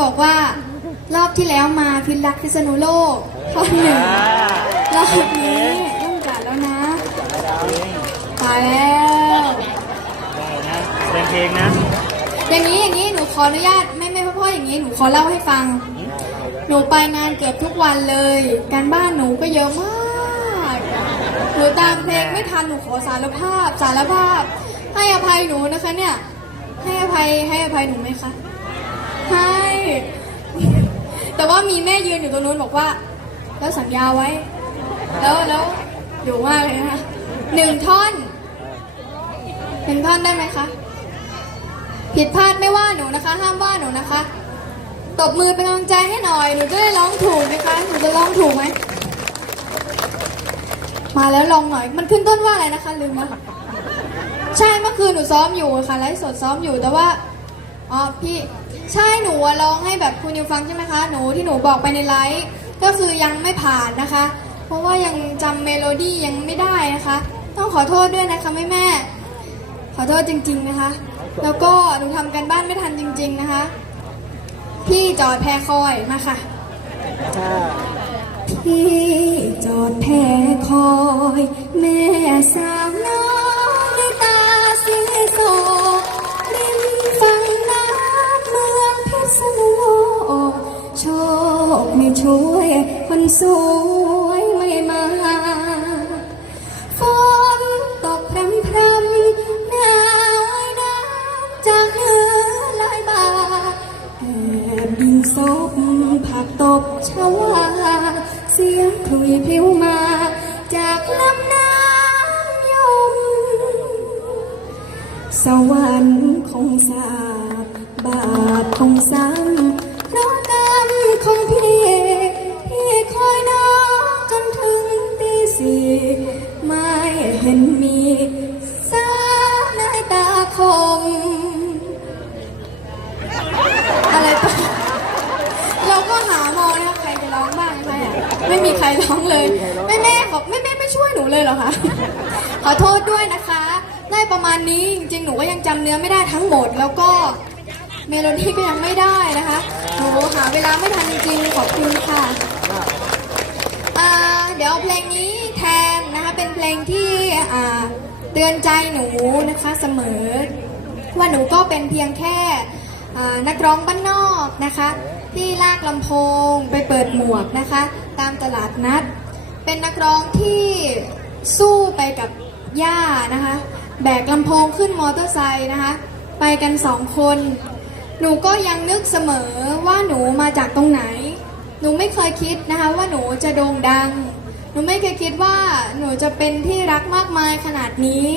บอกว่ารอบที่แล้วมาพิษรักพิษณุโลกข้อหนึ่งรอบนี้ต้องจัดแล้วนะตายแล้วได้นะแสดงเพลงนะ อย่างนี้อย่างนี้หนูขออนุญาตไม่ไม่พ่อๆอย่างนี้หนูขอเล่าให้ฟัง หนูไปงานเกือบทุกวันเลย การบ้านหนูก็เยอะมากหนูตามเพลงไม่ทันหนูขอสารภาพสารภาพ ให้อภัยหนูนะคะเนี่ยให้อภัยให้อภัยหนูไหมคะให้ แต่ว่ามีแม่ยืนอยู่ตรงนู้นบอกว่า แล้วสัญญาไว้ แล้วแล้วอยู่มากเลยนะคะหนึ่งท่อนหนึ่งท่อนได้ไหมคะ ผิดพลาดไม่ว่าหนูนะคะ ห้ามว่าหนูนะคะ ตบมือเป็นกำลังใจให้หน่อย หนูจะได้ร้องถูกไหมคะหนูจะร้องถูกไหมมาแล้วลองหน่อย มันขึ้นต้นว่าอะไรนะคะลืมแล้วใช่เมื่อคืนหนูซ้อมอยู่ค่ะไลฟ์สดซ้อมอยู่แต่ว่าอ๋อพี่ ใช่หนูอะร้องให้แบบคุณนิวฟังใช่ไหมคะ หนูที่หนูบอกไปในไลฟ์ก็คือยังไม่ผ่านนะคะ เพราะว่ายังจำเมโลดี้ยังไม่ได้นะคะ ต้องขอโทษด้วยนะคะแม่แม่ๆขอโทษจริง ๆนะคะ แล้วก็หนูทำกันบ้านไม่ทันจริง ๆนะคะ พี่จอดแพรคอยมาค่ะ พี่จอดแพคอย แม่สาว คนสวยไม่มาฝนตกพรำพรำหนาวน้ำจากเหนือลายบาแอบดินซบผักตบชวา เสียงคลุยพลิ้วมา จากลำน้ำยม สวรรค์คงสาบบาทคงซ้ำ ก็หามองนะคะใครจะร้องบ้างไหมอะไม่มีใครร้องเลยแม่แม่ๆขอแม่แม่ๆไม่ช่วยหนูเลยเหรอคะขอโทษด้วยนะคะ ได้ประมาณนี้จริงๆหนูก็ยังจำเนื้อไม่ได้ทั้งหมด แล้วก็เมโลดี้ก็ยังไม่ได้นะคะหนูหาเวลาไม่ทันจริงๆขอบคุณค่ะอ่าเดี๋ยวเอาเพลงนี้แทนนะคะเป็นเพลงที่อ่าเตือนใจหนูนะคะเสมอ ว่าหนูก็เป็นเพียงแค่อ่า นักร้องบ้านนอกนะคะ ที่ลากลำโพงไปเปิดหมวกนะคะ ตามตลาดนัด เป็นนักร้องที่สู้ไปกับย่านะคะ แบกลำโพงขึ้นมอเตอร์ไซค์นะคะ ไปกันสองคน หนูก็ยังนึกเสมอว่าหนูมาจากตรงไหน หนูไม่เคยคิดนะคะว่าหนูจะโด่งดัง หนูไม่เคยคิดว่าหนูจะเป็นที่รักมากมายขนาดนี้